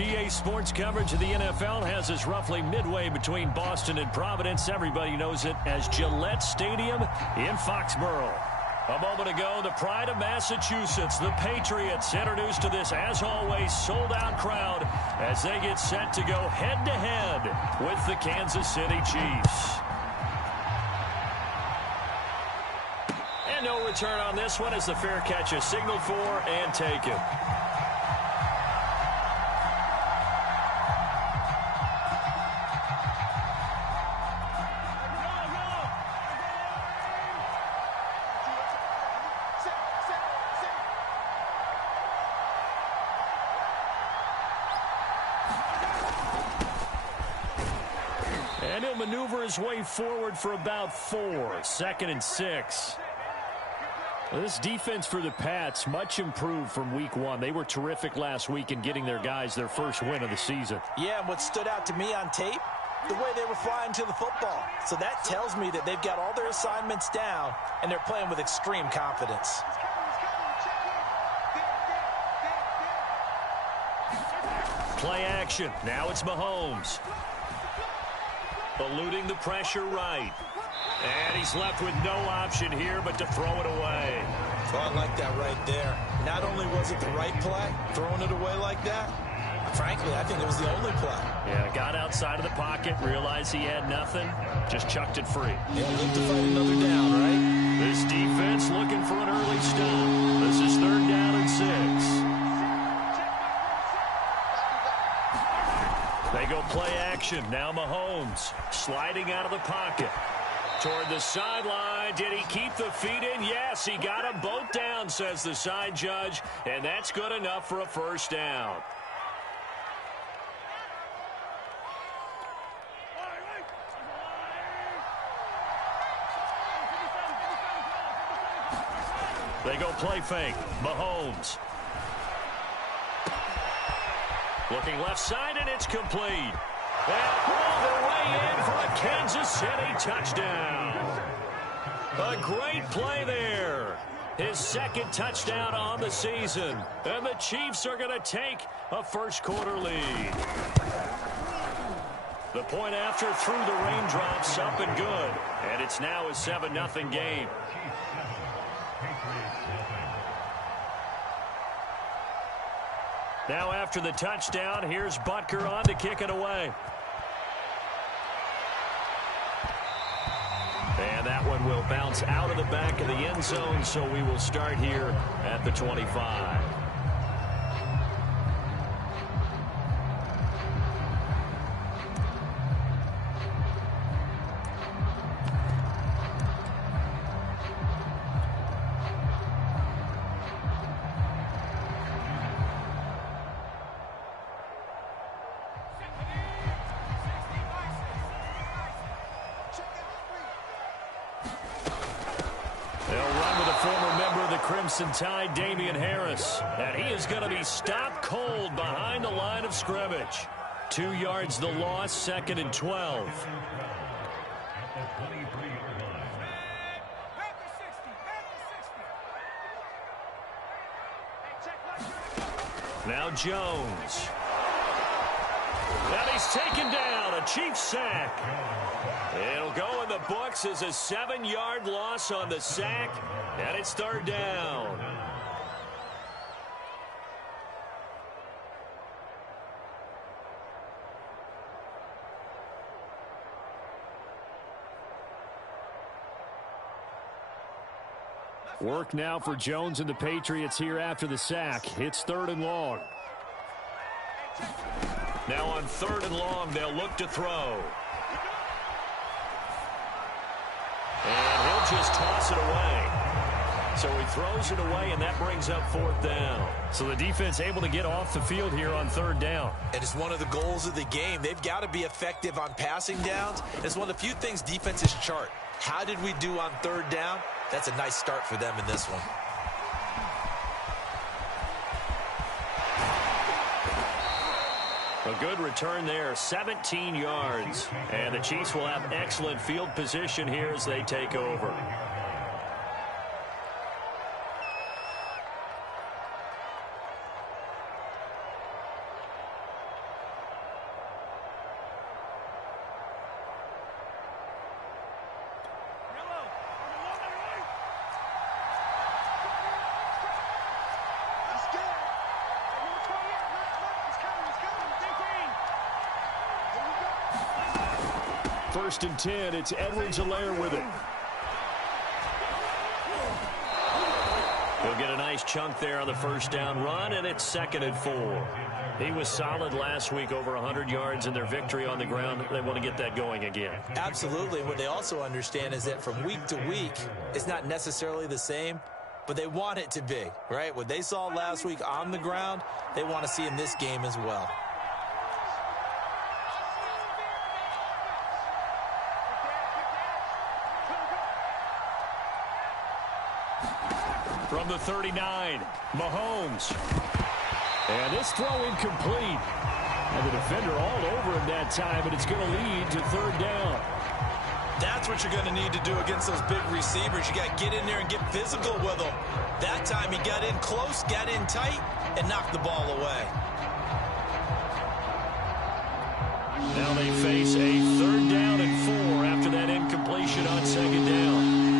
EA Sports coverage of the NFL has us roughly midway between Boston and Providence. Everybody knows it as Gillette Stadium in Foxborough. A moment ago, the pride of Massachusetts, the Patriots, introduced to this, as always, sold-out crowd as they get set to go head-to-head with the Kansas City Chiefs. And no return on this one as the fair catch is signaled for and taken. And he'll maneuver his way forward for about 4. 2nd and 6. Well, this defense for the Pats, much improved from week 1. They were terrific last week in getting their guys their first win of the season. Yeah, and what stood out to me on tape, the way they were flying to the football. So that tells me that they've got all their assignments down, and they're playing with extreme confidence. Play action. Now it's Mahomes. Eluding the pressure right. And he's left with no option here but to throw it away. Well, I like that right there. Not only was it the right play, throwing it away like that, frankly, I think it was the only play. Yeah, got outside of the pocket, realized he had nothing, just chucked it free. Yeah, look to fight another down, right? This defense looking for an early stop. This is 3rd down and 6. They go play action. Now Mahomes sliding out of the pocket. Toward the sideline. Did he keep the feet in? Yes, he got them both down, says the side judge. And that's good enough for a first down. They go play fake. Mahomes. Looking left side, and it's complete. And all the way in for a Kansas City touchdown. A great play there. His 2nd touchdown on the season. And the Chiefs are going to take a first-quarter lead. The point after through the raindrops, up and good. And it's now a 7-0 game. Now after the touchdown, here's Butker on to kick it away. And that one will bounce out of the back of the end zone, so we will start here at the 25. Crimson Tide, Damian Harris. And he is going to be stopped cold behind the line of scrimmage. 2 yards the loss, 2nd and 12. Now Jones. And he's taken down, a Chiefs sack. It'll go in the books as a 7-yard loss on the sack, and it's 3rd down. Work now for Jones and the Patriots here after the sack. It's 3rd and long. Now on 3rd and long, they'll look to throw. And he'll just toss it away. So he throws it away, and that brings up 4th down. So the defense able to get off the field here on 3rd down. It is one of the goals of the game. They've got to be effective on passing downs. It's one of the few things defenses chart. How did we do on 3rd down? That's a nice start for them in this one. A good return there, 17 yards. And the Chiefs will have excellent field position here as they take over. First and 10, it's Edwards-Helaire with it. He'll get a nice chunk there on the first down run, and it's 2nd and 4. He was solid last week, over 100 yards in their victory on the ground. They want to get that going again. Absolutely. What they also understand is that from week to week, it's not necessarily the same, but they want it to be, right? What they saw last week on the ground, they want to see in this game as well. From the 39, Mahomes. And this throw incomplete. And the defender all over him that time, and it's going to lead to 3rd down. That's what you're going to need to do against those big receivers. You got to get in there and get physical with them. That time he got in close, got in tight, and knocked the ball away. Now they face a 3rd down and 4 after that incompletion on 2nd down.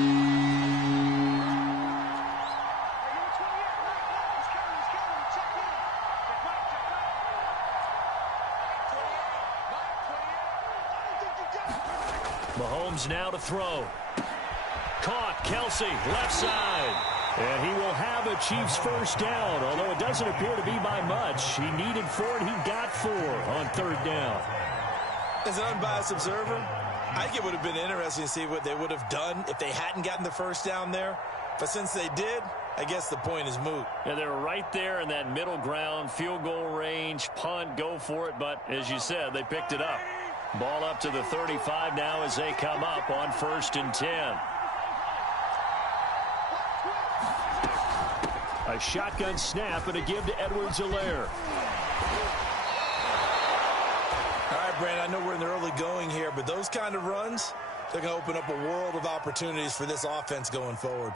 Mahomes now to throw. Caught. Kelsey, left side. And he will have a Chiefs first down, although it doesn't appear to be by much. He needed 4, and he got 4 on 3rd down. As an unbiased observer, I think it would have been interesting to see what they would have done if they hadn't gotten the first down there. But since they did, I guess the point is moot. And they're right there in that middle ground, field goal range, punt, go for it. But as you said, they picked it up. Ball up to the 35 now as they come up on 1st and 10. A shotgun snap and a give to Edwards-Helaire. All right, Brandon, I know we're in the early going here, but those kind of runs, they're going to open up a world of opportunities for this offense going forward.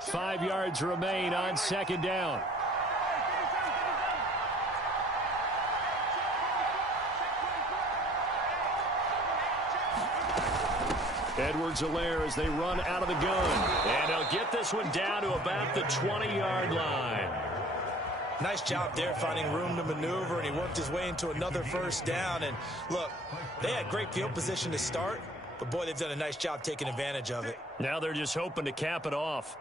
Five yards remain on 2nd down. Edwards-Helaire as they run out of the gun. And they'll get this one down to about the 20-yard line. Nice job there finding room to maneuver, and he worked his way into another first down. And look, they had great field position to start, but boy, they've done a nice job taking advantage of it. Now they're just hoping to cap it off.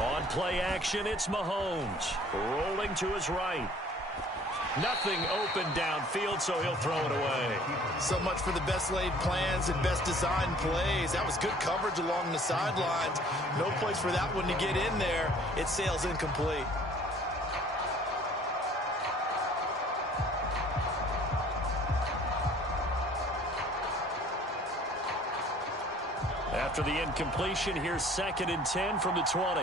On play action, it's Mahomes. Rolling to his right. Nothing open downfield, so he'll throw it away. So much for the best laid plans and best designed plays. That was good coverage along the sidelines. No place for that one to get in there. It sails incomplete. After the incompletion, here's 2nd and 10 from the 20.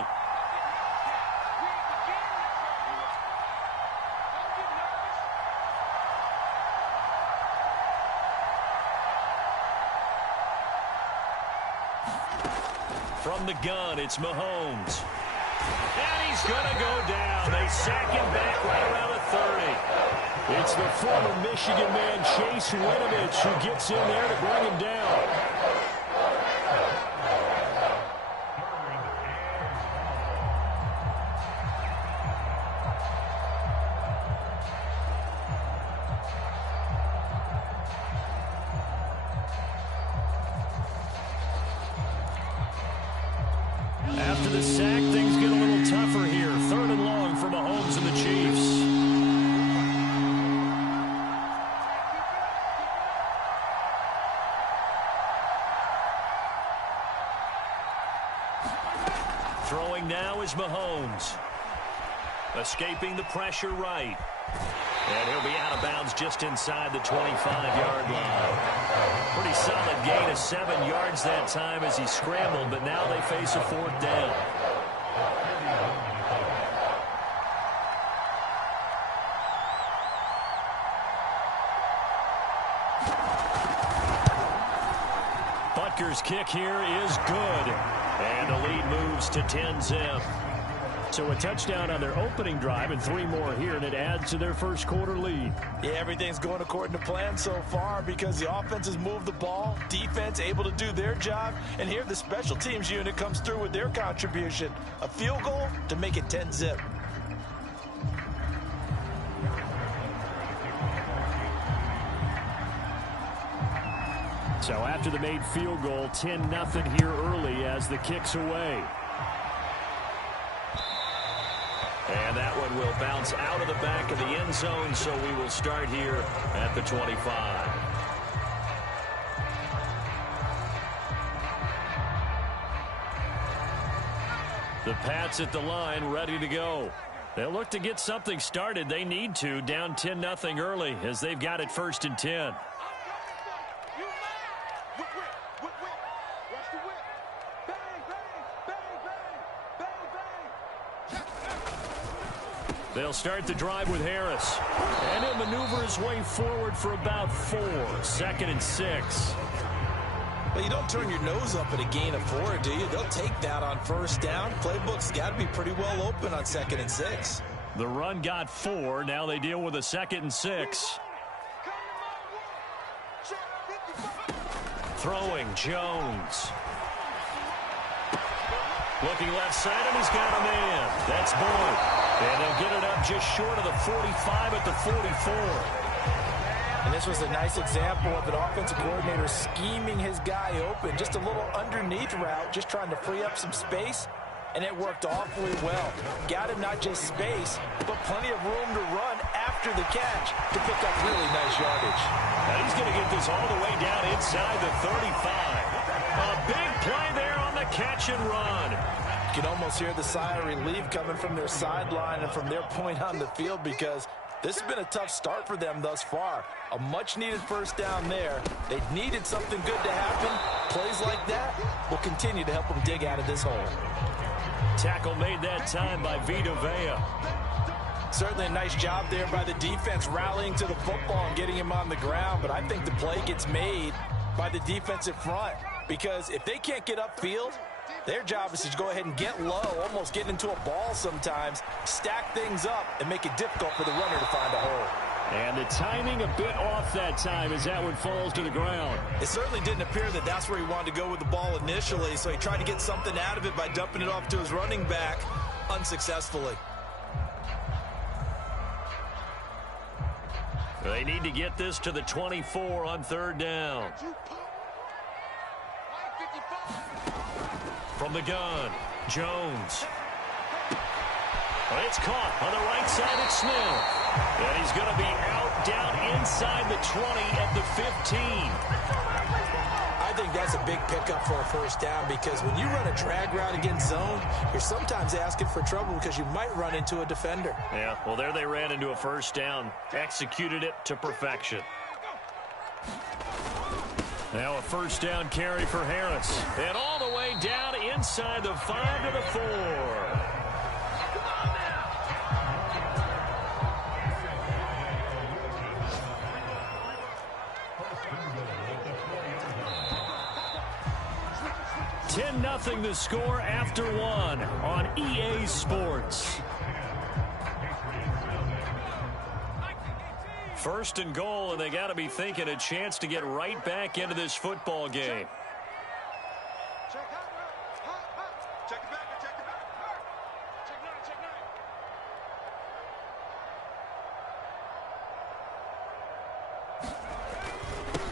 From the gun, it's Mahomes. And he's going to go down. They sack him back right around the 30. It's the former Michigan man, Chase Winovich, who gets in there to bring him down. After the sack, things get a little tougher here. 3rd and long for Mahomes and the Chiefs. Throwing now is Mahomes. Escaping the pressure right. And he'll be out of bounds just inside the 25-yard line. Pretty solid gain of 7 yards that time as he scrambled, but now they face a 4th down. Butker's kick here is good. And the lead moves to 10-zip. So a touchdown on their opening drive and 3 more here, and it adds to their first quarter lead. Yeah, everything's going according to plan so far because the offense has moved the ball, defense able to do their job, and here the special teams unit comes through with their contribution. A field goal to make it 10-zip. So after the made field goal, 10-0 here early as the kick's away. And that one will bounce out of the back of the end zone, so we will start here at the 25. The Pats at the line, ready to go. They'll look to get something started. They need to, down 10-0 early as they've got it 1st and 10. They'll start the drive with Harris. And he'll maneuver his way forward for about 4. 2nd and 6. Well, you don't turn your nose up at a gain of 4, do you? They'll take that on 1st down. Playbook's got to be pretty well open on 2nd and 6. The run got 4. Now they deal with a 2nd and 6. Throwing, Jones. Looking left side, and he's got a man. That's Boyd. And they'll get it up just short of the 45 at the 44. And this was a nice example of an offensive coordinator scheming his guy open. Just a little underneath route, just trying to free up some space, and it worked awfully well. Got him not just space, but plenty of room to run after the catch to pick up really nice yardage. Now he's going to get this all the way down inside the 35. A big play there on the catch and run. You can almost hear the sigh of relief coming from their sideline and from their point on the field because this has been a tough start for them thus far. A much-needed 1st down there. They needed something good to happen. Plays like that will continue to help them dig out of this hole. Tackle made that time by Vita Vea. Certainly a nice job there by the defense rallying to the football and getting him on the ground, but I think the play gets made by the defensive front because if they can't get upfield, their job is to go ahead and get low, almost get into a ball sometimes, stack things up, and make it difficult for the runner to find a hole. And the timing a bit off that time as that one falls to the ground. It certainly didn't appear that that's where he wanted to go with the ball initially, so he tried to get something out of it by dumping it off to his running back unsuccessfully. They need to get this to the 24 on 3rd down. From the gun, Jones. It's caught on the right side at Smith. And he's going to be out down inside the 20 at the 15. I think that's a big pickup for a 1st down because when you run a drag route against zone, you're sometimes asking for trouble because you might run into a defender. Yeah, well, there they ran into a 1st down. Executed it to perfection. Now a 1st down carry for Harris. And all the way down inside the 5 to the 4. Nothing the score after 1 on EA Sports. 1st and goal, and they got to be thinking a chance to get right back into this football game.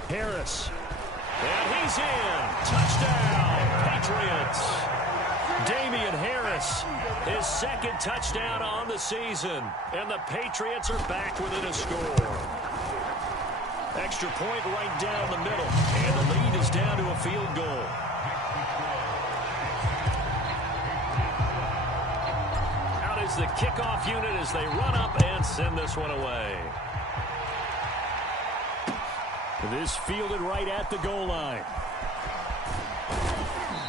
Harris. And he's in. Touchdown, Patriots. Damian Harris, his 2nd touchdown on the season. And the Patriots are back within a score. Extra point right down the middle. And the lead is down to a field goal. Out is the kickoff unit as they run up and send this one away. This fielded right at the goal line.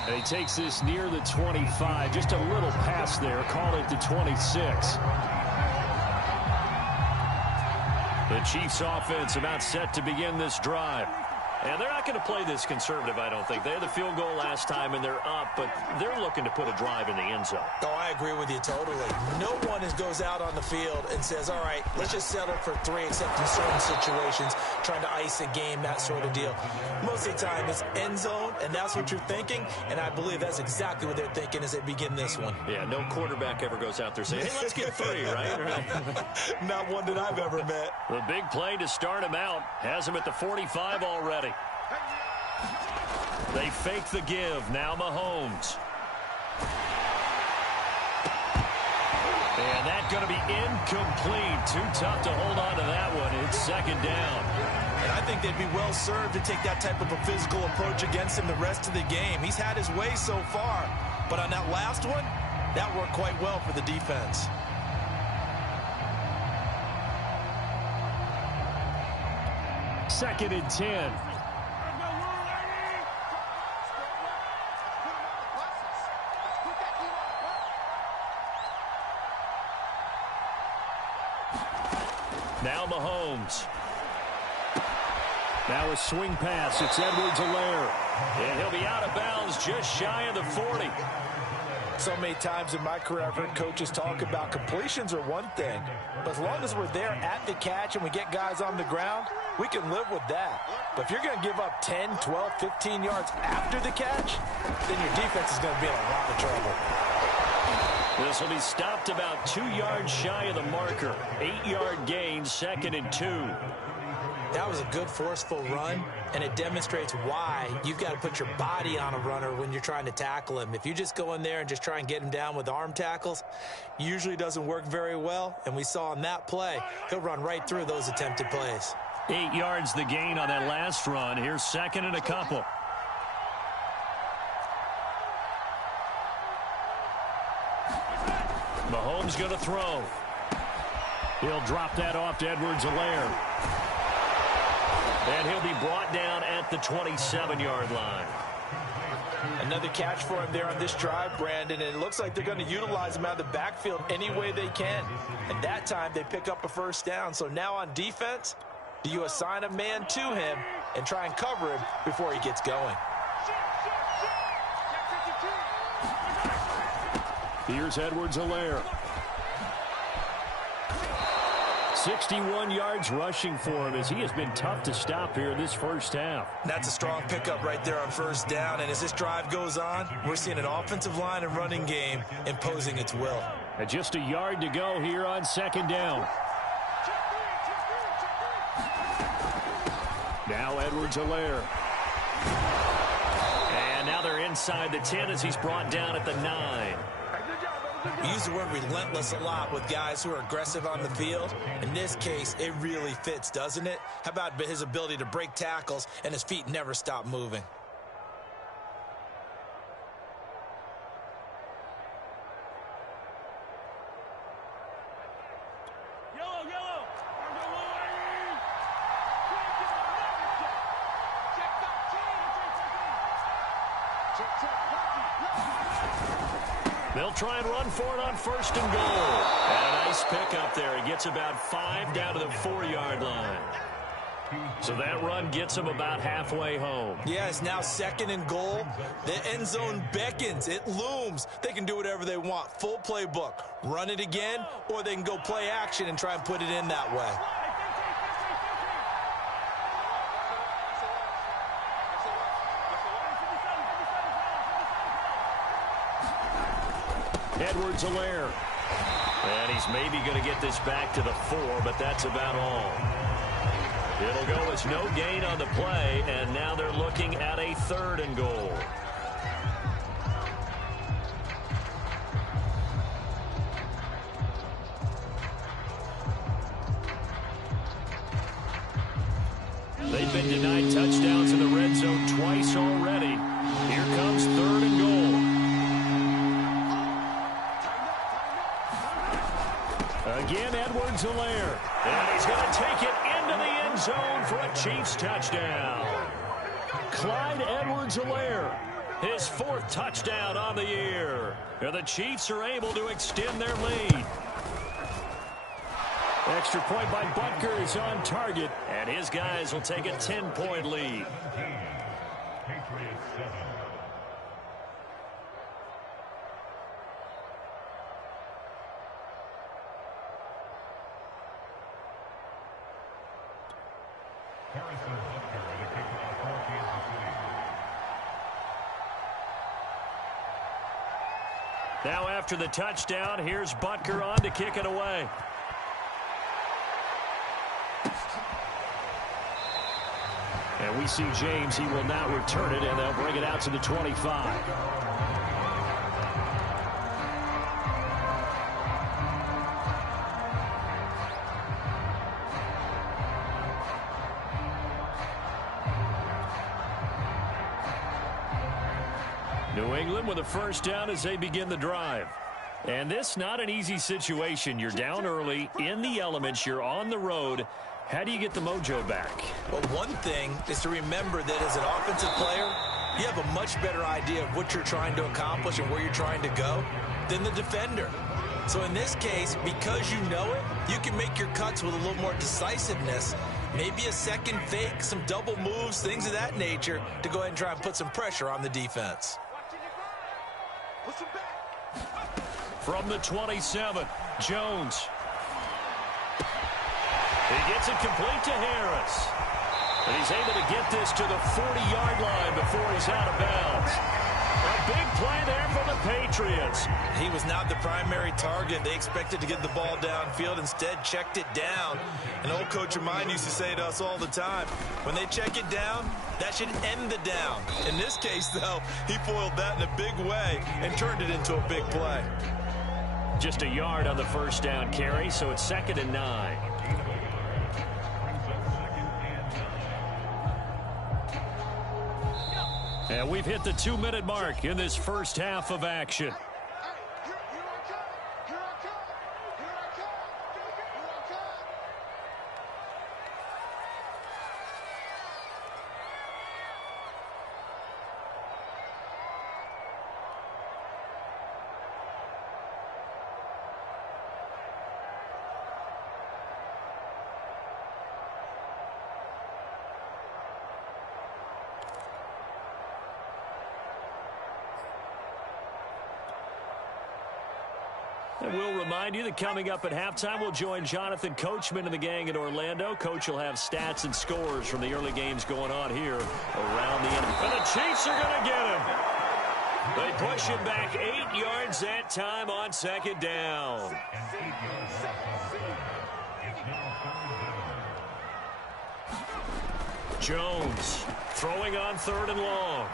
And he takes this near the 25. Just a little pass there. Call it the 26. The Chiefs offense about set to begin this drive. And they're not going to play this conservative, I don't think. They had the field goal last time, and they're up, but they're looking to put a drive in the end zone. Oh, I agree with you totally. No one goes out on the field and says, all right, let's just settle for 3, except in certain situations, trying to ice a game, that sort of deal. Most of the time, it's end zone, and that's what you're thinking, and I believe that's exactly what they're thinking as they begin this one. Yeah, no quarterback ever goes out there saying, hey, let's get 3, right? Not one that I've ever met. The big play to start him out has him at the 45 already. They fake the give. Now Mahomes. And that's going to be incomplete. Too tough to hold on to that one. It's second down. And I think they'd be well served to take that type of a physical approach against him the rest of the game. He's had his way so far. But on that last one, that worked quite well for the defense. Second and 10. Now Mahomes. Now a swing pass. It's Edwards-Helaire. And he'll be out of bounds just shy of the 40. So many times in my career, I've heard coaches talk about completions are one thing. But as long as we're there at the catch and we get guys on the ground, we can live with that. But if you're going to give up 10, 12, 15 yards after the catch, then your defense is going to be in a lot of trouble. This will be stopped about 2 yards shy of the marker. 8-yard gain, second and 2. That was a good forceful run, and it demonstrates why you've got to put your body on a runner when you're trying to tackle him. If you just go in there and just try and get him down with arm tackles, usually doesn't work very well, and we saw on that play, he'll run right through those attempted plays. 8 yards the gain on that last run. Here's second and a couple. Mahomes going to throw. He'll drop that off to Edwards-Helaire. And he'll be brought down at the 27-yard line. Another catch for him there on this drive, Brandon, and it looks like they're going to utilize him out of the backfield any way they can. And that time they pick up a first down. So now on defense, do you assign a man to him and try and cover him before he gets going? Here's Edwards-Helaire. 61 yards rushing for him as he has been tough to stop here in this first half. That's a strong pickup right there on first down. And as this drive goes on, we're seeing an offensive line and running game imposing its will. And just a yard to go here on second down. Now Edwards-Helaire. And now they're inside the 10 as he's brought down at the 9. We use the word relentless a lot with guys who are aggressive on the field. In this case, it really fits, doesn't it? How about his ability to break tackles and his feet never stop moving? They'll try and run for it on first and goal. And a nice pick up there. He gets about 5 down to the 4-yard line. So that run gets him about halfway home. Yeah, it's now second and goal. The end zone beckons. It looms. They can do whatever they want. Full playbook. Run it again, or they can go play action and try and put it in that way. Edwards-Helaire. And he's maybe going to get this back to the 4, but that's about all. It'll go as no gain on the play, and now they're looking at a 3rd and goal. They've been denied touchdowns in the red zone twice already. Here comes 3rd and goal. Again, Edwards-Helaire. And he's going to take it into the end zone for a Chiefs touchdown. Clyde Edwards-Helaire, his 4th touchdown on the year. And the Chiefs are able to extend their lead. Extra point by Butker is on target, and his guys will take a 10-point lead. Now after the touchdown, here's Butker on to kick it away. And we see James. He will now return it, and they'll bring it out to the 25. New England with a first down as they begin the drive. And this not an easy situation. You're down early, in the elements, you're on the road. How do you get the mojo back? Well, one thing is to remember that as an offensive player, you have a much better idea of what you're trying to accomplish and where you're trying to go than the defender. So in this case, because you know it, you can make your cuts with a little more decisiveness. Maybe a second fake, some double moves, things of that nature to go ahead and try and put some pressure on the defense. From the 27, Jones. He gets it complete to Harris. And he's able to get this to the 40-yard line before he's out of bounds. A big play there for the Patriots. He was not the primary target. They expected to get the ball downfield. Instead, checked it down. An old coach of mine used to say to us all the time, when they check it down, that should end the down. In this case, though, he foiled that in a big way and turned it into a big play. Just a yard on the first down carry, so it's 2nd and 9. And we've hit the 2-minute mark in this first half of action. And we'll remind you that coming up at halftime, we'll join Jonathan Coachman and the gang in Orlando. Coach will have stats and scores from the early games going on here around the end. And the Chiefs are going to get him. They push him back 8 yards that time on 2nd down. Jones throwing on 3rd and long.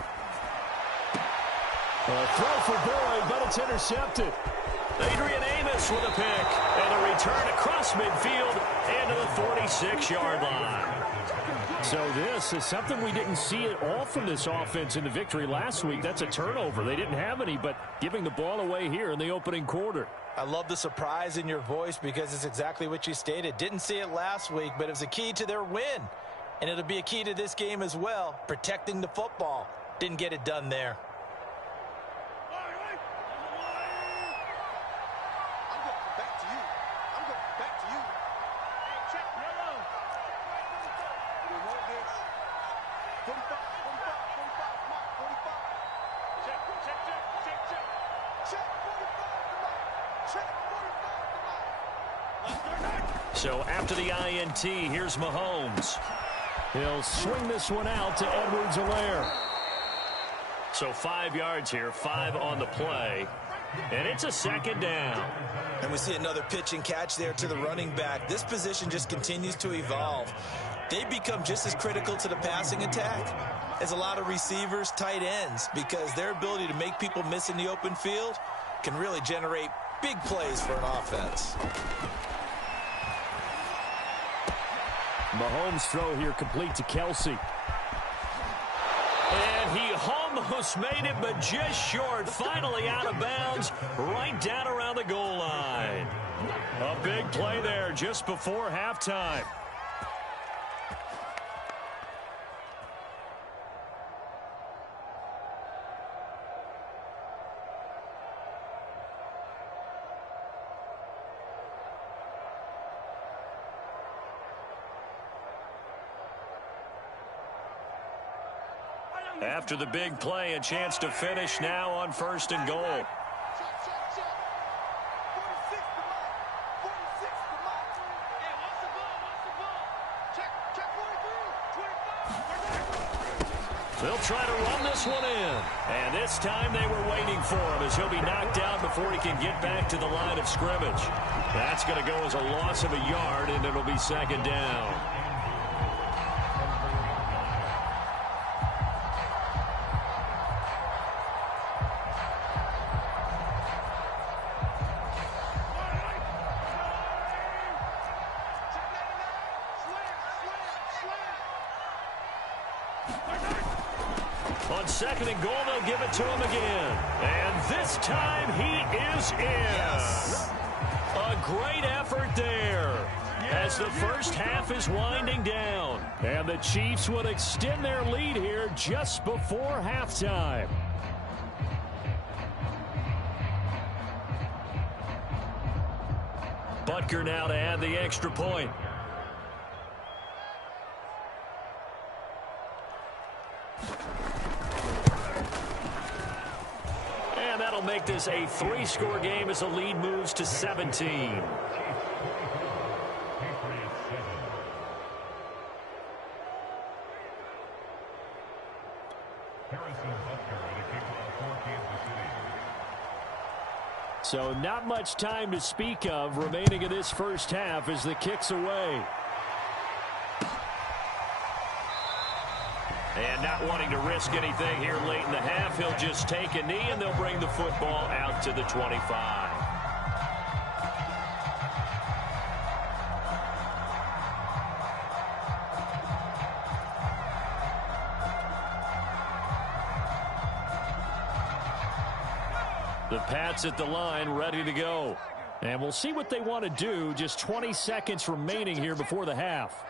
A throw for Boyd, but it's intercepted. Adrian Amos with a pick, and a return across midfield into the 46-yard line. So this is something we didn't see at all from this offense in the victory last week. That's a turnover. They didn't have any, but giving the ball away here in the opening quarter. I love the surprise in your voice because it's exactly what you stated. Didn't see it last week, but it was a key to their win. And it'll be a key to this game as well, protecting the football. Didn't get it done there. So after the INT, here's Mahomes. He'll swing this one out to Edwards-Helaire. So 5 yards here, 5 on the play. And it's a 2nd down. And we see another pitch and catch there to the running back. This position just continues to evolve. They become just as critical to the passing attack as a lot of receivers, tight ends, because their ability to make people miss in the open field can really generate big plays for an offense. Mahomes' throw here complete to Kelsey. And he almost made it, but just short. Finally out of bounds, right down around the goal line. A big play there just before halftime. After the big play, a chance to finish now on 1st and goal. They'll try to run this one in. And this time they were waiting for him as he'll be knocked down before he can get back to the line of scrimmage. That's going to go as a loss of a yard, and it'll be 2nd down. On 2nd and goal, they'll give it to him again. And this time he is in. Yes. A great effort there as the first half is winding down. And the Chiefs will extend their lead here just before halftime. Butker now to add the extra point. And that'll make this a 3-score game as the lead moves to 17. So not much time to speak of remaining in this first half as the kick's away. And not wanting to risk anything here late in the half, he'll just take a knee and they'll bring the football out to the 25. The Pats at the line, ready to go. And we'll see what they want to do. Just 20 seconds remaining here before the half.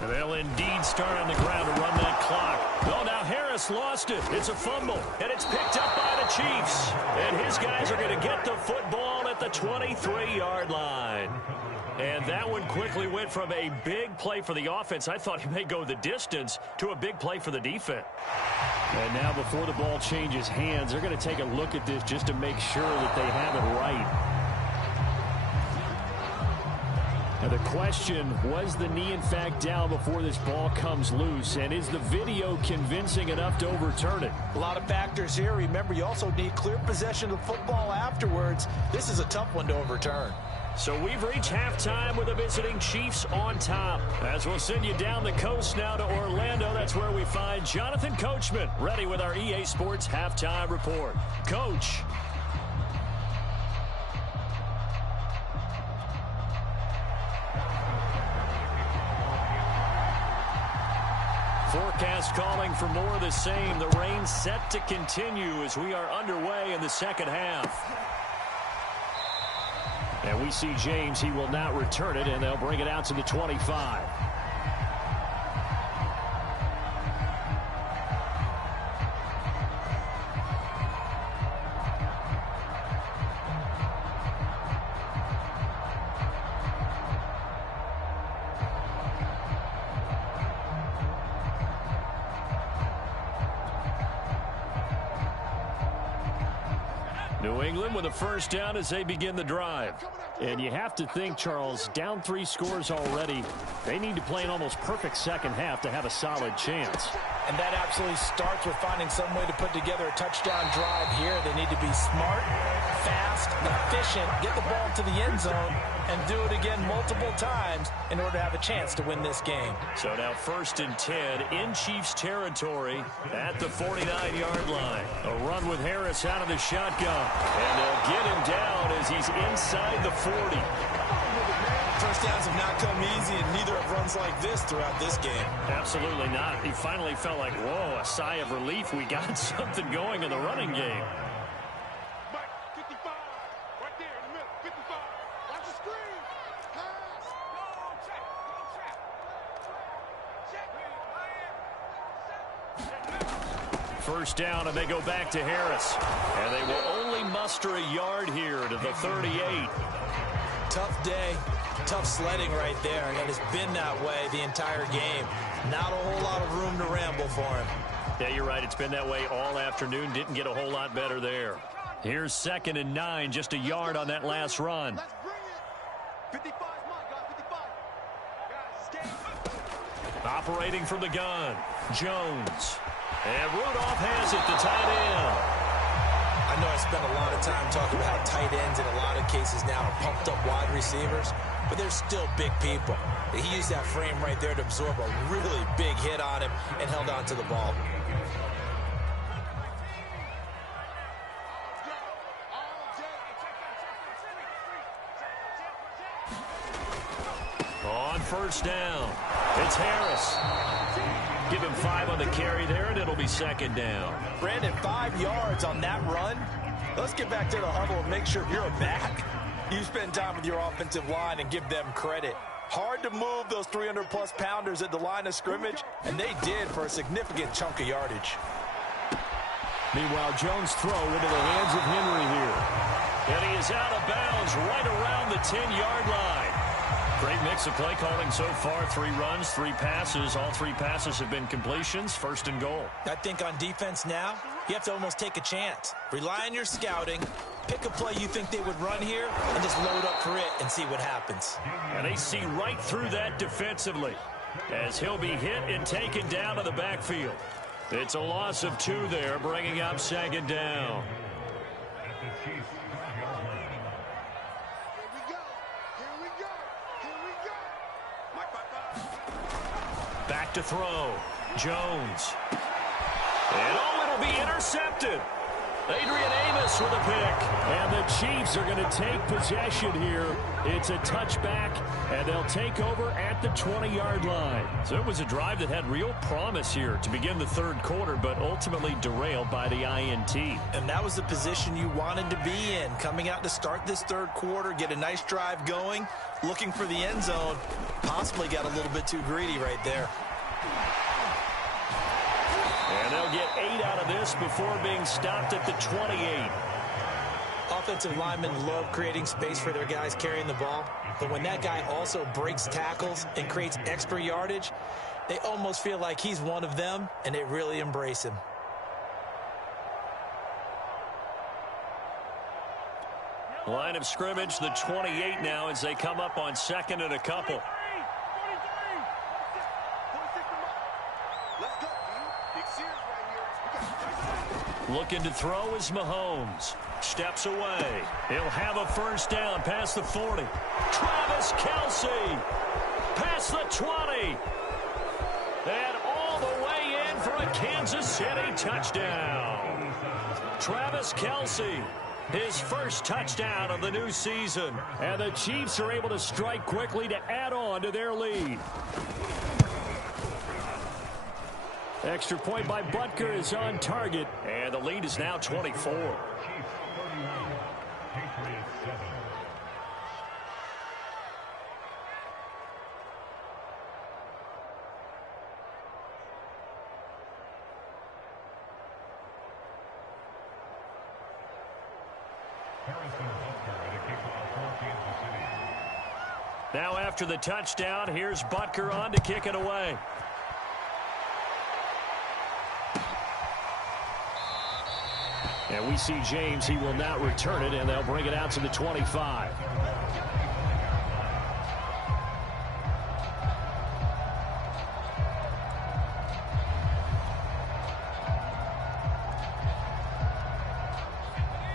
And they'll indeed start on the ground to run that clock. Oh, now Harris lost it. It's a fumble, and it's picked up by the Chiefs. And his guys are going to get the football at the 23-yard line. And that one quickly went from a big play for the offense, I thought he may go the distance, to a big play for the defense. And now before the ball changes hands, they're going to take a look at this just to make sure that they have it right. Now the question, was the knee in fact down before this ball comes loose? And is the video convincing enough to overturn it? A lot of factors here. Remember, you also need clear possession of the football afterwards. This is a tough one to overturn. So we've reached halftime with the visiting Chiefs on top. As we'll send you down the coast now to Orlando, that's where we find Jonathan Coachman, ready with our EA Sports Halftime Report. Coach. Forecast calling for more of the same. The rain set to continue as we are underway in the second half. And we see James. He will not return it, and they'll bring it out to the 25. New England with a first down as they begin the drive. And you have to think, Charles, down 3 scores already. They need to play an almost perfect second half to have a solid chance. And that absolutely starts with finding some way to put together a touchdown drive here. They need to be smart, fast, efficient, get the ball to the end zone, and do it again multiple times in order to have a chance to win this game. So now 1st and 10 in Chiefs territory at the 49-yard line. A run with Harris out of the shotgun. And they'll get him down as he's inside the 40. First downs have not come easy, and neither have runs like this throughout this game. Absolutely not. He finally felt like, whoa, a sigh of relief. We got something going in the running game. First down, and they go back to Harris. And they will only muster a yard here to the 38. Tough day, tough sledding right there, and it's been that way the entire game. Not a whole lot of room to ramble for him. Yeah, you're right. It's been that way all afternoon. Didn't get a whole lot better there. Here's 2nd and 9, just a yard on that last run. Let's bring it. 55, guys, 55. Operating from the gun, Jones. And Rudolph has it, the tight end. I know I spent a lot of time talking about how tight ends in a lot of cases now are pumped up wide receivers, but they're still big people. He used that frame right there to absorb a really big hit on him and held on to the ball. On 1st down, it's Harris. Give him 5 on the carry there, and it'll be 2nd down. Brandon, 5 yards on that run. Let's get back to the huddle and make sure you're back. You spend time with your offensive line and give them credit. Hard to move those 300-plus pounders at the line of scrimmage, and they did for a significant chunk of yardage. Meanwhile, Jones' throw into the hands of Henry here. And he is out of bounds right around the 10-yard line. Great mix of play calling so far. 3 runs, 3 passes. All 3 passes have been completions. 1st and goal. I think on defense now, you have to almost take a chance. Rely on your scouting. Pick a play you think they would run here and just load up for it and see what happens. And they see right through that defensively as he'll be hit and taken down to the backfield. It's a loss of 2 there, bringing up 2nd down. Back to throw. Jones. And it'll be intercepted. Adrian Amos with a pick. And the Chiefs are going to take possession here. It's a touchback, and they'll take over at the 20-yard line. So it was a drive that had real promise here to begin the 3rd quarter, but ultimately derailed by the INT. And that was the position you wanted to be in. Coming out to start this 3rd quarter, get a nice drive going, looking for the end zone. Possibly got a little bit too greedy right there. And they'll get 8 out of this before being stopped at the 28. Offensive linemen love creating space for their guys carrying the ball, but when that guy also breaks tackles and creates extra yardage, they almost feel like he's one of them, and they really embrace him. Line of scrimmage, the 28 now as they come up on 2nd and a couple. Looking to throw is Mahomes. Steps away. He'll have a 1st down past the 40. Travis Kelce. Past the 20. And all the way in for a Kansas City touchdown. Travis Kelce. His 1st touchdown of the new season. And the Chiefs are able to strike quickly to add on to their lead. Extra point by Butker is on target, and the lead is now 24. Now after the touchdown, here's Butker on to kick it away. And we see James, he will not return it, and they'll bring it out to the 25.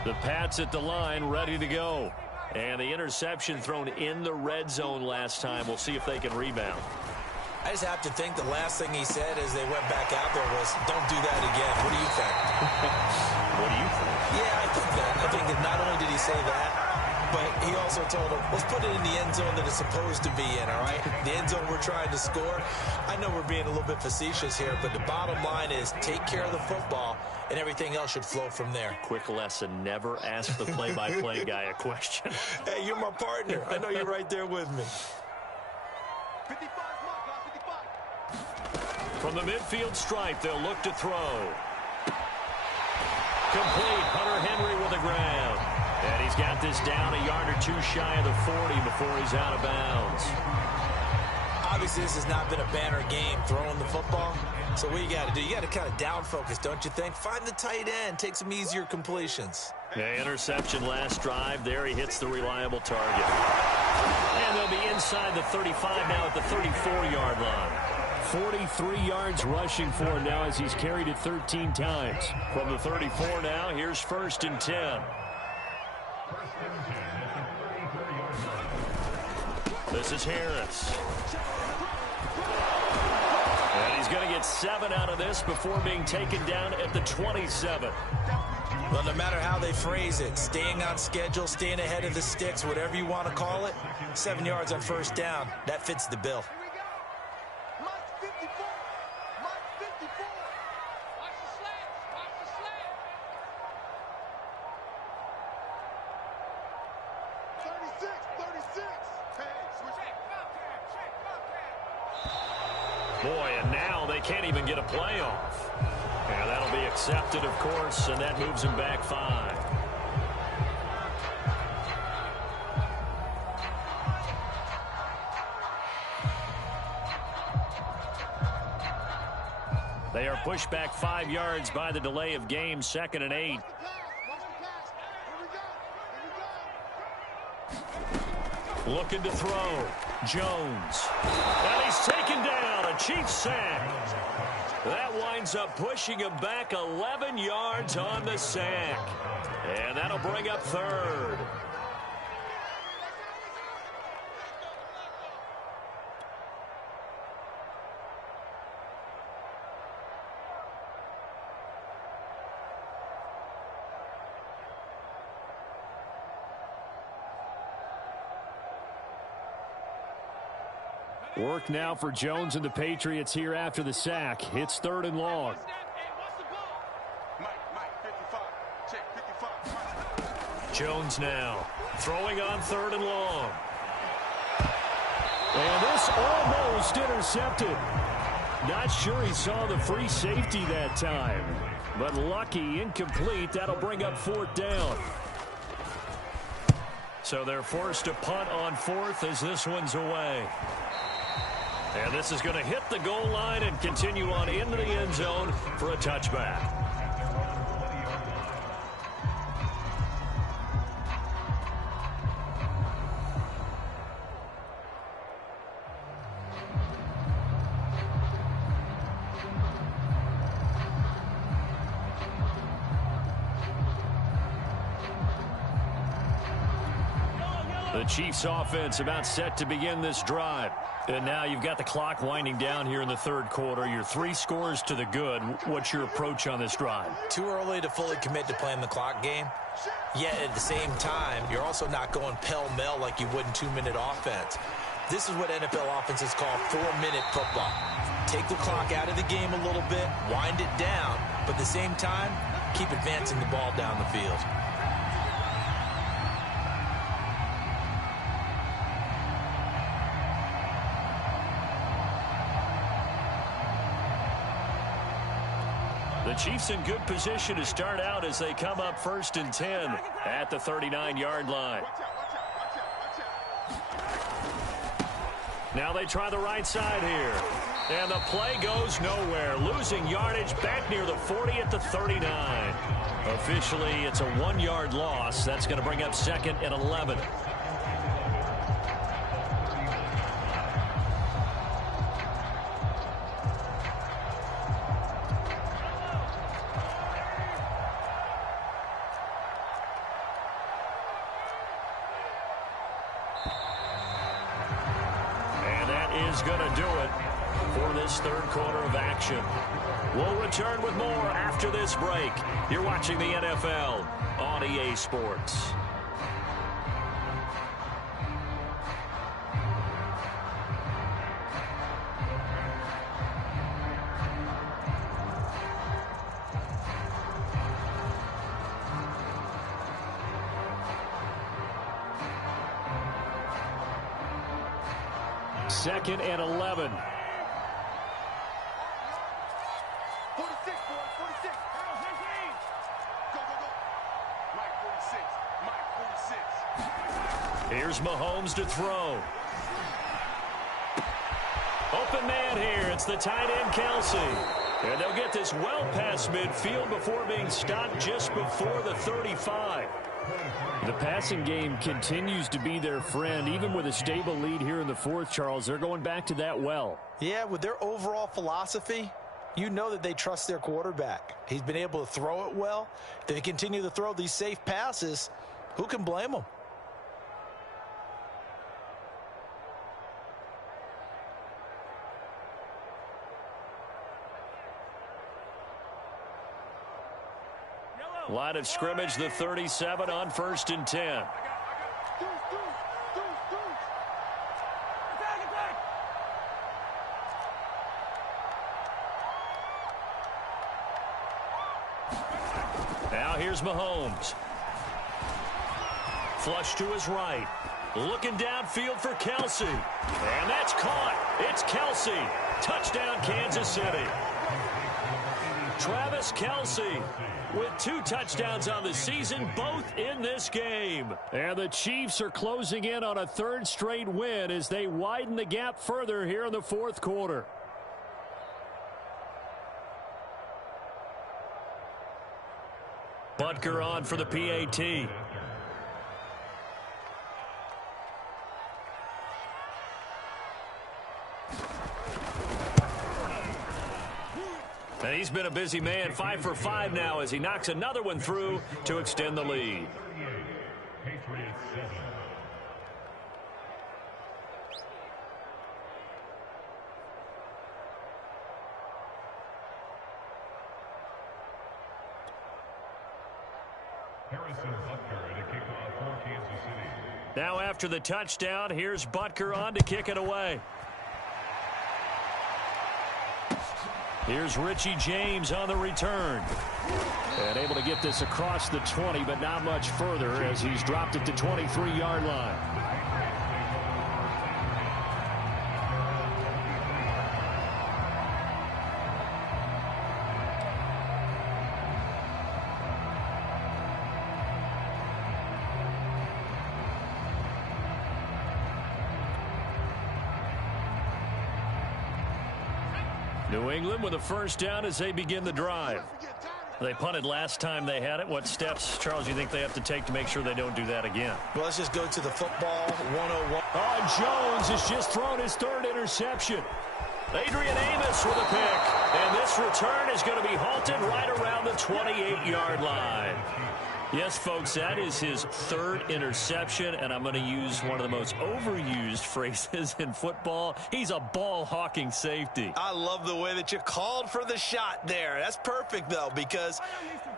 The Pats at the line, ready to go. And the interception thrown in the red zone last time. We'll see if they can rebound. I just have to think the last thing he said as they went back out there was, don't do that again. What do you think? What do you think? Yeah, I think that. I think that not only did he say that, but he also told him, let's put it in the end zone that it's supposed to be in, all right? The end zone we're trying to score. I know we're being a little bit facetious here, but the bottom line is take care of the football, and everything else should flow from there. Quick lesson, never ask the play-by-play guy a question. Hey, you're my partner. I know you're right there with me. 55. From the midfield stripe, they'll look to throw. Complete. Hunter Henry with the ground. And he's got this down a yard or two shy of the 40 before he's out of bounds. Obviously, this has not been a banner game throwing the football. So what you got to do, you got to kind of down focus, don't you think? Find the tight end, take some easier completions. The interception last drive. There he hits the reliable target. And they'll be inside the 35 now at the 34-yard line. 43 yards rushing for him now as he's carried it 13 times. From the 34 now, here's 1st and 10. This is Harris. And he's going to get 7 out of this before being taken down at the 27. Well, no matter how they phrase it, staying on schedule, staying ahead of the sticks, whatever you want to call it, 7 yards on 1st down, that fits the bill. Boy, and now they can't even get a playoff. And that'll be accepted, of course, and that moves him back 5. They are pushed back 5 yards by the delay of game, 2nd and 8. Looking to throw. Jones. And he's taken down. A Chiefs sack. That winds up pushing him back 11 yards on the sack. And that'll bring up 3rd. Work now for Jones and the Patriots here after the sack. It's 3rd and long. Jones now throwing on 3rd and long. And this almost intercepted. Not sure he saw the free safety that time. But lucky, incomplete. That'll bring up 4th down. So they're forced to punt on 4th as this one's away. And this is going to hit the goal line and continue on into the end zone for a touchback. The Chiefs offense about set to begin this drive. And now you've got the clock winding down here in the 3rd quarter. Your 3 scores to the good. What's your approach on this drive? Too early to fully commit to playing the clock game. Yet at the same time, you're also not going pell-mell like you would in 2-minute offense. This is what NFL offenses call 4-minute football. Take the clock out of the game a little bit, wind it down, but at the same time, keep advancing the ball down the field. The Chiefs in good position to start out as they come up 1st and 10 at the 39-yard line. Now they try the right side here. And the play goes nowhere. Losing yardage back near the 40 at the 39. Officially, it's a 1-yard loss. That's going to bring up 2nd and 11. Going to do it for this 3rd quarter of action. We'll return with more after this break. You're watching the NFL on EA Sports. Second and 11. 46, boys, 46. Go, go, go. Mike 46. Mike Here's Mahomes to throw. Open man here. It's the tight end, Kelce. And they'll get this well past midfield before being stopped just before the 35. The passing game continues to be their friend. Even with a stable lead here in the fourth, Charles, they're going back to that well. Yeah, with their overall philosophy, you know that they trust their quarterback. He's been able to throw it well. If they continue to throw these safe passes, who can blame them? Line of scrimmage, the 37 on 1st and 10. Now here's Mahomes. Flush to his right. Looking downfield for Kelce. And that's caught. It's Kelce. Touchdown, Kansas City. Travis Kelce with 2 touchdowns on the season, both in this game. And the Chiefs are closing in on a 3rd straight win as they widen the gap further here in the 4th quarter. Butker on for the PAT. And he's been a busy man, 5 for 5 now as he knocks another one through to extend the lead. Now after the touchdown, here's Butker on to kick it away. Here's Richie James on the return. And able to get this across the 20, but not much further as he's dropped it to 23-yard line. New England with a first down as they begin the drive. They punted last time they had it. What steps, Charles, you think they have to take to make sure they don't do that again? Well, let's just go to the football 101. Oh, Jones has just thrown his 3rd interception. Adrian Amos with a pick. And this return is going to be halted right around the 28-yard line. Yes, folks, that is his 3rd interception, and I'm going to use one of the most overused phrases in football. He's a ball-hawking safety. I love the way that you called for the shot there. That's perfect, though, because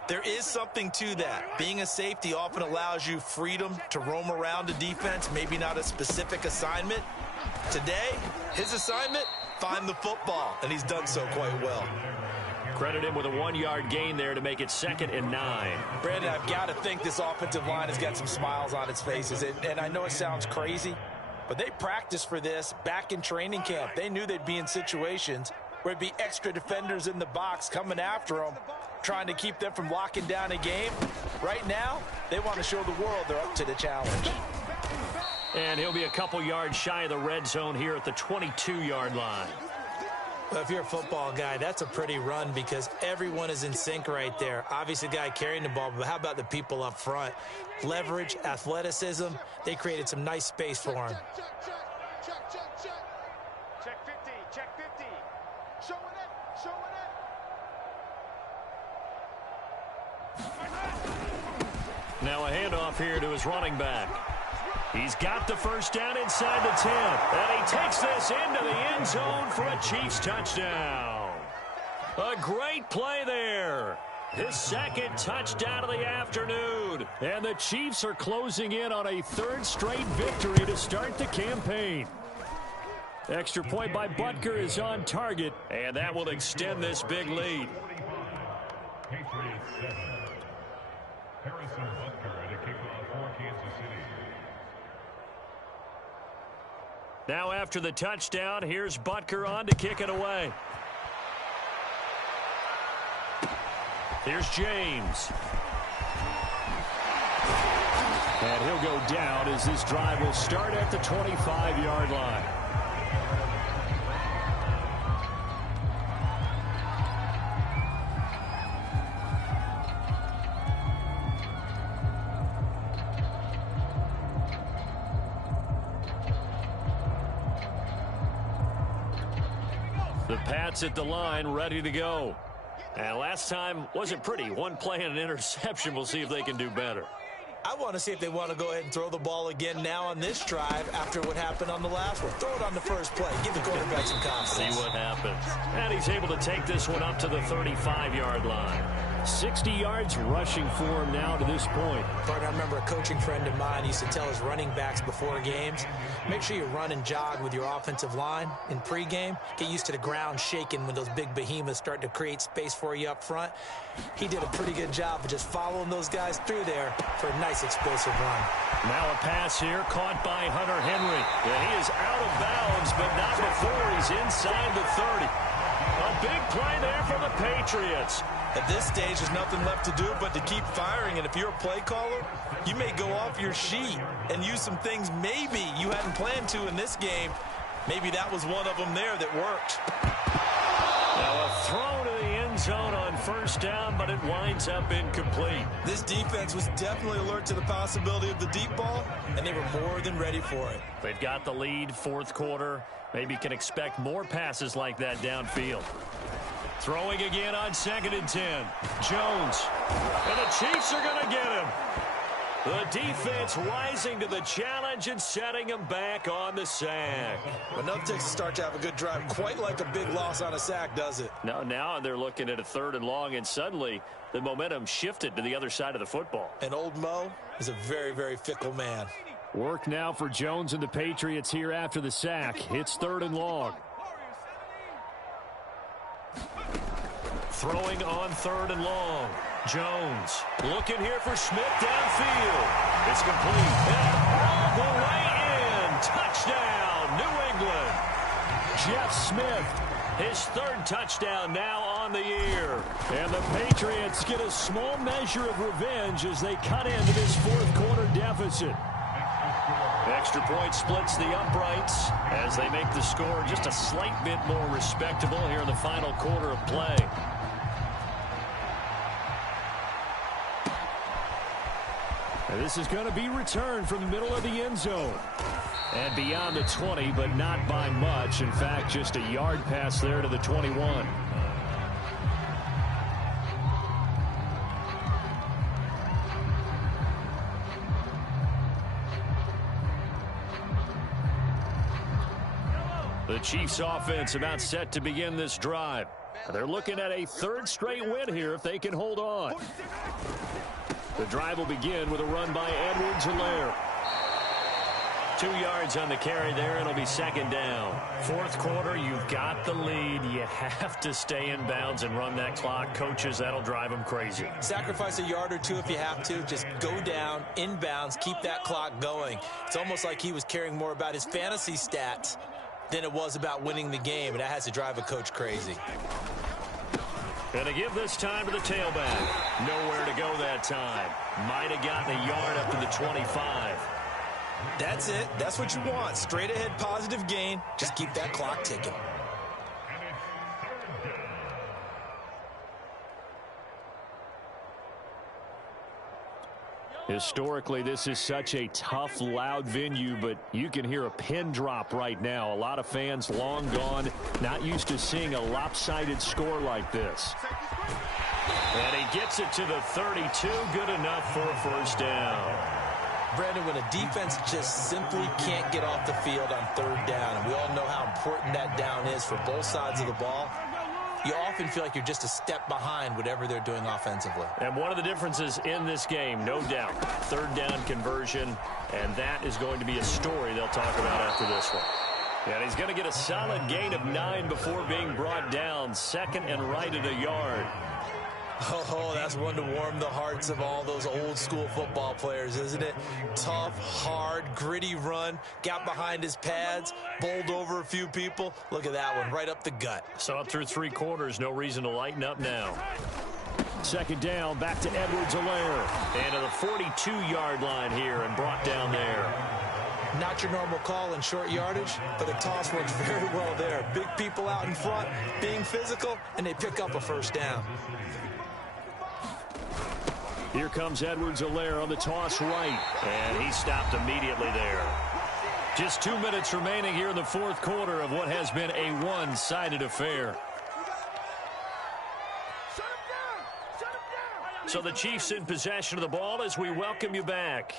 there is something to that. Being a safety often allows you freedom to roam around the defense, maybe not a specific assignment. Today, his assignment, find the football, and he's done so quite well. Credit him with a 1-yard gain there to make it 2nd and 9. Brandon, I've got to think this offensive line has got some smiles on its faces. And I know it sounds crazy, but they practiced for this back in training camp. They knew they'd be in situations where there'd be extra defenders in the box coming after them, trying to keep them from locking down a game. Right now, they want to show the world they're up to the challenge. And he'll be a couple yards shy of the red zone here at the 22-yard line. Well, if you're a football guy, that's a pretty run because everyone is in sync right there. Obviously, the guy carrying the ball, but how about the people up front? Leverage, athleticism, they created some nice space for him. Check 50, check 50. Showing it, showing it. Now a handoff here to his running back. He's got the first down inside the 10. And he takes this into the end zone for a Chiefs touchdown. A great play there. His 2nd touchdown of the afternoon. And the Chiefs are closing in on a 3rd straight victory to start the campaign. Extra point by Butker is on target. And that will extend this big lead. Patriots 7. Harrison Butker at a kickoff for Kansas City. Now after the touchdown, here's Butker on to kick it away. Here's James. And he'll go down as this drive will start at the 25-yard line. The Pats at the line, ready to go. And last time wasn't pretty. One play and an interception. We'll see if they can do better. I want to see if they want to go ahead and throw the ball again now on this drive after what happened on the last one. Throw it on the first play. Give the quarterback some confidence. See what happens. And he's able to take this one up to the 35-yard line. 60 yards rushing for him now to this point. Partner, I remember a coaching friend of mine used to tell his running backs before games, make sure you run and jog with your offensive line in pregame. Get used to the ground shaking when those big behemoths start to create space for you up front. He did a pretty good job of just following those guys through there for a nice explosive run. Now a pass here caught by Hunter Henry. And he is out of bounds, but not before he's inside the 30. A big play there for the Patriots. At this stage, there's nothing left to do but to keep firing. And if you're a play caller, you may go off your sheet and use some things maybe you hadn't planned to in this game. Maybe that was one of them there that worked. Now a throw to the end zone on first down, but it winds up incomplete. This defense was definitely alert to the possibility of the deep ball, and they were more than ready for it. They've got the lead, fourth quarter. Maybe can expect more passes like that downfield. Throwing again on 2nd and 10. Jones. And the Chiefs are going to get him. The defense rising to the challenge and setting him back on the sack. Enough takes to start to have a good drive. Quite like a big loss on a sack, does it? Now they're looking at a 3rd and long, and suddenly the momentum shifted to the other side of the football. And old Mo is a very, very fickle man. Work now for Jones and the Patriots here after the sack. It's 3rd and long. Throwing on 3rd and long. Jones looking here for Smith downfield. It's complete. And all the way in. Touchdown, New England. Jeff Smith, his 3rd touchdown now on the year. And the Patriots get a small measure of revenge as they cut into this 4th quarter deficit. Extra point splits the uprights as they make the score just a slight bit more respectable here in the final quarter of play. And this is going to be returned from the middle of the end zone. And beyond the 20, but not by much. In fact, just a yard pass there to the 21. The Chiefs offense about set to begin this drive. They're looking at a 3rd straight win here if they can hold on. The drive will begin with a run by Edwards-Helaire. 2 yards on the carry there, and it'll be 2nd down. 4th quarter, you've got the lead. You have to stay in bounds and run that clock. Coaches, that'll drive them crazy. Sacrifice a yard or two if you have to. Just go down, in bounds, keep that clock going. It's almost like he was caring more about his fantasy stats than it was about winning the game, and that has to drive a coach crazy. And to give this time to the tailback. Nowhere to go that time. Might have gotten a yard up to the 25. That's it. That's what you want. Straight ahead positive gain. Just keep that clock ticking. Historically, this is such a tough, loud venue, but you can hear a pin drop right now. A lot of fans long gone, not used to seeing a lopsided score like this. And he gets it to the 32, good enough for a 1st down. Brandon, when a defense just simply can't get off the field on 3rd down, and we all know how important that down is for both sides of the ball, you often feel like you're just a step behind whatever they're doing offensively. And one of the differences in this game, no doubt, 3rd down conversion, and that is going to be a story they'll talk about after this one. And he's going to get a solid gain of 9 before being brought down. 2nd and right at a yard. Oh, that's one to warm the hearts of all those old school football players, isn't it? Tough, hard, gritty run, got behind his pads, bowled over a few people. Look at that one, right up the gut. So up through 3 quarters, no reason to lighten up now. Second down, back to Edwards-Helaire. And to the 42-yard line here and brought down there. Not your normal call in short yardage, but the toss works very well there. Big people out in front, being physical, and they pick up a first down. Here comes Edwards-Helaire on the toss right, and he stopped immediately there. Just 2 minutes remaining here in the fourth quarter of what has been a one-sided affair. So the Chiefs in possession of the ball as we welcome you back.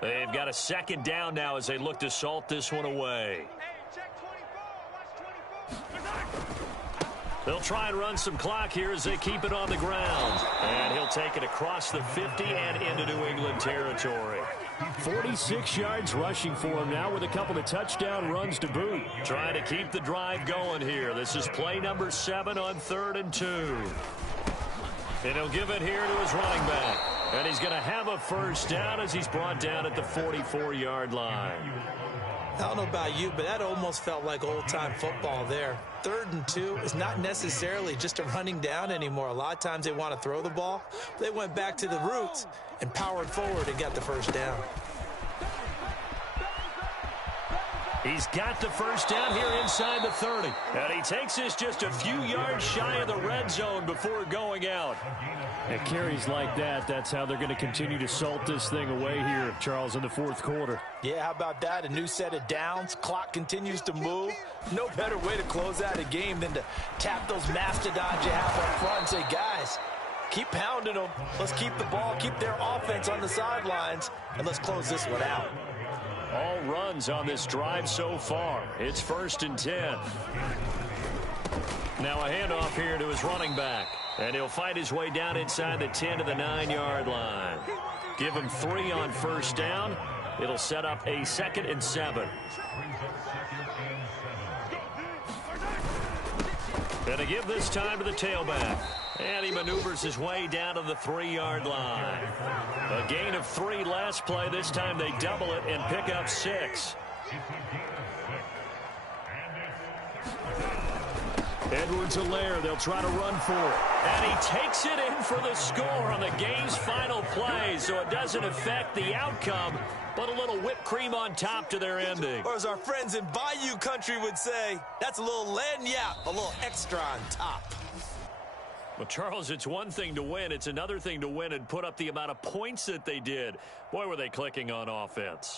They've got a second down now as they look to salt this one away. They'll try and run some clock here as they keep it on the ground. And he'll take it across the 50 and into New England territory. 46 yards rushing for him now with a couple of touchdown runs to boot. Trying to keep the drive going here. This is play number 7 on 3rd and 2. And he'll give it here to his running back. And he's going to have a first down as he's brought down at the 44-yard line. I don't know about you, but that almost felt like old-time football there. 3rd and 2 is not necessarily just a running down anymore. A lot of times they want to throw the ball. They went back to the roots and powered forward and got the first down. He's got the first down here inside the 30. And he takes this just a few yards shy of the red zone before going out. And carries like that, that's how they're going to continue to salt this thing away here, Charles, in the fourth quarter. Yeah, how about that? A new set of downs. Clock continues to move. No better way to close out a game than to tap those mastodons you have up front and say, guys, keep pounding them. Let's keep the ball, keep their offense on the sidelines, and let's close this one out. All runs on this drive so far. It's 1st and 10. Now a handoff here to his running back. And he'll fight his way down inside the 10 to the 9-yard line. Give him 3 on first down. It'll set up a 2nd and 7. And to give this time to the tailback. And he maneuvers his way down to the 3-yard line. A gain of 3 last play. This time they double it and pick up 6. Edwards-Helaire, they'll try to run for it. And he takes it in for the score on the game's final play, so it doesn't affect the outcome, but a little whipped cream on top to their ending. Or as our friends in Bayou country would say, that's a little lagniappe, a little extra on top. Well, Charles, it's one thing to win. It's another thing to win and put up the amount of points that they did. Boy, were they clicking on offense.